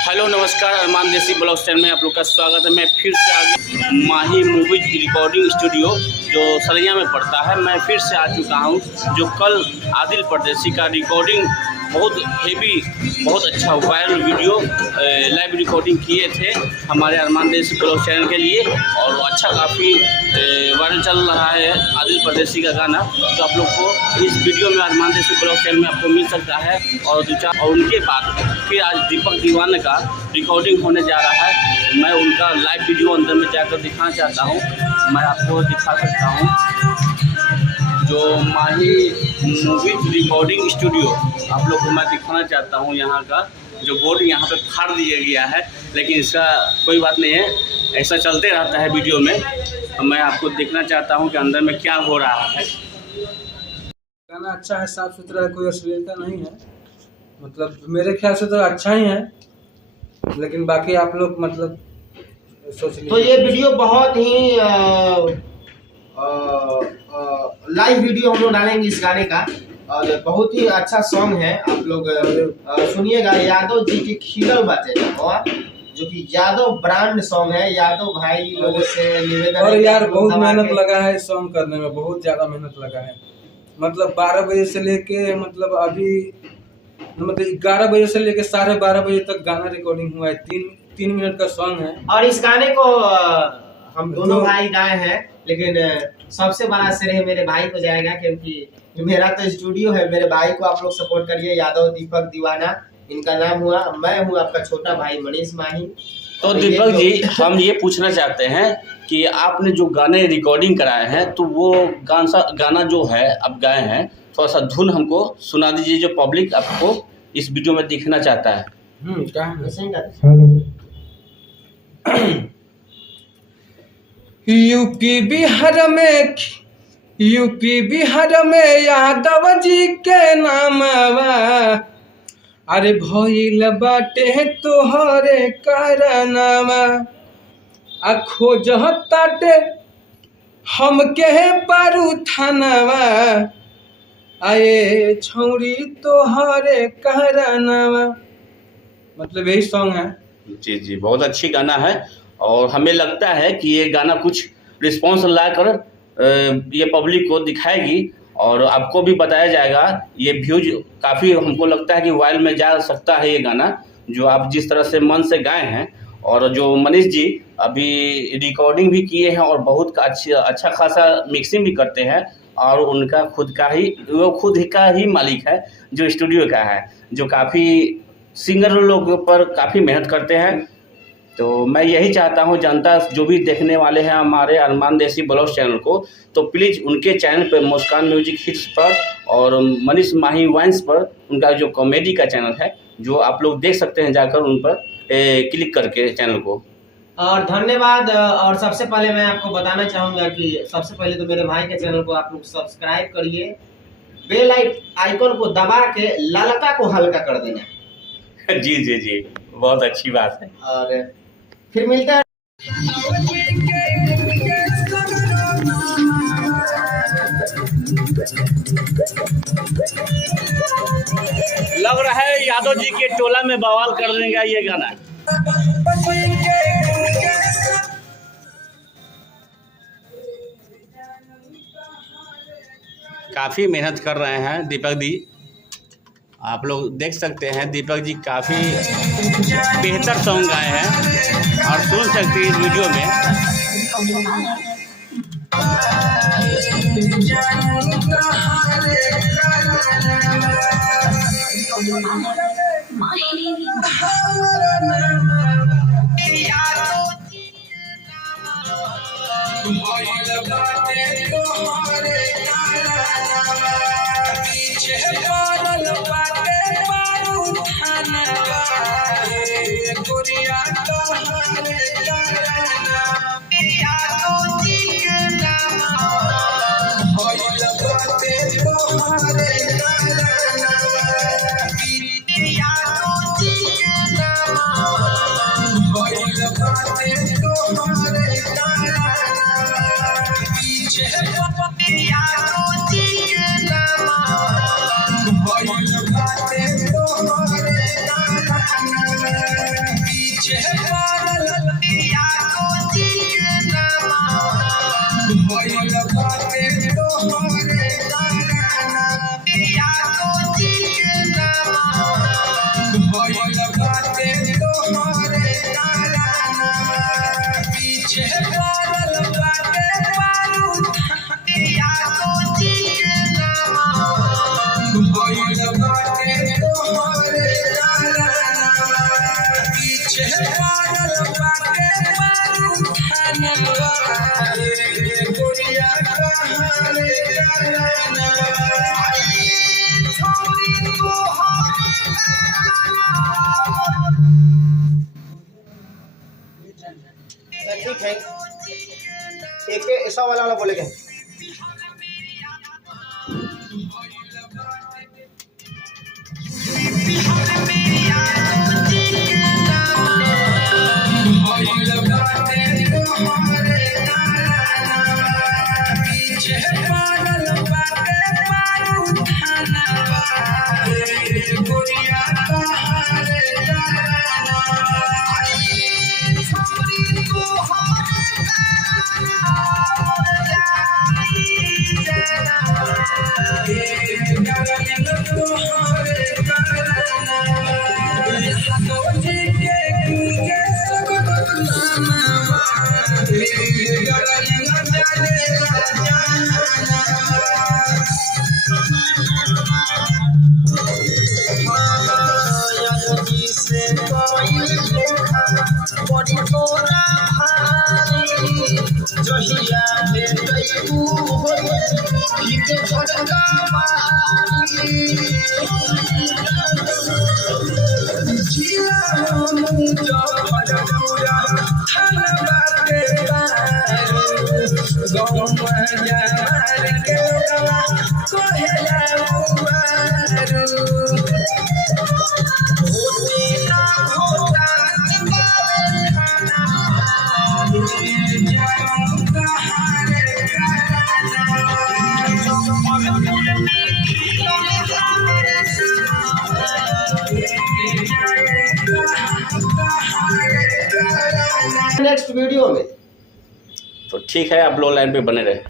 Hello नमस्कार, अरमान देसी blog channel में आप लोग का स्वागत है। मैं फिर से आगे माही मूवीज रिकॉर्डिंग स्टूडियो जो सरैया में पड़ता है, मैं फिर से आ चुका हूं। जो कल आदिल परदेसी का रिकॉर्डिंग बहुत हेवी, बहुत अच्छा वायरल वीडियो लाइव रिकॉर्डिंग किए थे हमारे अरमान देसी ब्लॉग चैनल के लिए, और अच्छा काफ़ी वायरल चल रहा है आदिल परदेसी का गाना। तो आप लोग को इस वीडियो में अरमान देसी ब्लॉग चैनल में आपको मिल सकता है। और उनके बाद फिर आज दीपक दीवाना का रिकॉर्डिंग होने जा रहा है। मैं उनका लाइव वीडियो अंदर में जाकर दिखाना चाहता हूँ। मैं आपको दिखा सकता हूँ जो माही मूवीज रिकॉर्डिंग स्टूडियो आप लोग को मैं दिखाना चाहता हूँ। यहाँ का जो बोर्ड यहाँ पे फाड़ दिया गया है, लेकिन इसका कोई बात नहीं है, ऐसा चलते रहता है वीडियो में। तो मैं आपको देखना चाहता हूँ कि अंदर में क्या हो रहा है। गाना अच्छा है, साफ सुथरा है, कोई अश्लीलता नहीं है। मतलब मेरे ख्याल से तो अच्छा ही है, लेकिन बाकी आप लोग मतलब सोच लीजिए। तो ये वीडियो बहुत ही लाइव वीडियो हम लोग डालेंगे इस गाने का, और बहुत ही अच्छा सॉन्ग है। आप लोग सुनिएगा। यादव जी की खिलल बातें, और जो कि यादव ब्रांड सॉन्ग है। यादव भाई लोगों से निवेदन है। और यार बहुत मेहनत लगा है इस सॉन्ग करने में, बहुत ज्यादा मेहनत लगा है। मतलब 12 बजे से लेके मतलब अभी मतलब 11 बजे से लेके 12:30 बजे तक गाना रिकॉर्डिंग हुआ है। 3 मिनट का सॉन्ग है। और इस गाने को हम दोनों भाई गाए हैं, लेकिन सबसे बड़ा श्रेय मेरे भाई को जाएगा, क्योंकि मेरा तो स्टूडियो है। मेरे भाई को आप लोग सपोर्ट करिए। यादव दीपक दीवाना इनका नाम हुआ। मैं हूँ आपका छोटा भाई मनीष माही। तो दीपक जी, हम ये पूछना चाहते हैं कि आपने जो गाने रिकॉर्डिंग कराए हैं, तो वो गाना जो है आप गाए हैं, थोड़ा सा धुन हमको सुना दीजिए जो पब्लिक आपको इस वीडियो में दिखना चाहता है। क्या है? यूपी बिहार में यादव जी के नाम अरे भइल बाटे तोहरे कारनामा आ खोजताटे हमके पारू थानावा आए छौरी तोहरे कारनामा। मतलब यही सॉन्ग है। जी जी, बहुत अच्छी गाना है, और हमें लगता है कि ये गाना कुछ रिस्पॉन्स लाकर ये पब्लिक को दिखाएगी, और आपको भी बताया जाएगा। ये व्यूज काफ़ी हमको लगता है कि वायरल में जा सकता है ये गाना, जो आप जिस तरह से मन से गाए हैं। और जो मनीष जी अभी रिकॉर्डिंग भी किए हैं, और बहुत अच्छा खासा मिक्सिंग भी करते हैं, और उनका वो खुद का ही मालिक है जो स्टूडियो का है, जो काफ़ी सिंगर लोगों पर काफ़ी मेहनत करते हैं। तो मैं यही चाहता हूं, जनता जो भी देखने वाले हैं हमारे अरमान देसी ब्लॉग चैनल को, तो प्लीज़ उनके चैनल पर मुस्कान म्यूजिक हिट्स पर और मनीष माही वाइन्स पर उनका जो कॉमेडी का चैनल है, जो आप लोग देख सकते हैं जाकर उन पर क्लिक करके चैनल को। और धन्यवाद। और सबसे पहले मैं आपको बताना चाहूँगा कि सबसे पहले तो मेरे भाई के चैनल को आप लोग सब्सक्राइब करिए। बेल आइकन को दबा के ललका को हल्का कर देना। जी जी जी, बहुत अच्छी बात है। और फिर मिलता है। लग रहा है यादव जी के टोला में बवाल कर देगा ये गाना। काफ़ी मेहनत कर रहे हैं दीपक जी, आप लोग देख सकते हैं। दीपक जी काफ़ी बेहतर सॉन्ग गाए हैं, और सुन सकते हैं इस वीडियो में। पीछे पड़ल या तो जीना भइल बाटे तोहरे गाना या तो जीना भइल बाटे तोहरे गाना पीछे पड़ल बाटे बारूद या तो जीना भइल बाटे तोहरे गाना पीछे पड़ल बाटे बारूद गोरिया कहाँ रे गाना छोड़ी तो ठीक है, एक ऐसा वाला बोलेंगे। नेक्स्ट वीडियो में तो ठीक है, आप लोग लाइन पे बने रहे।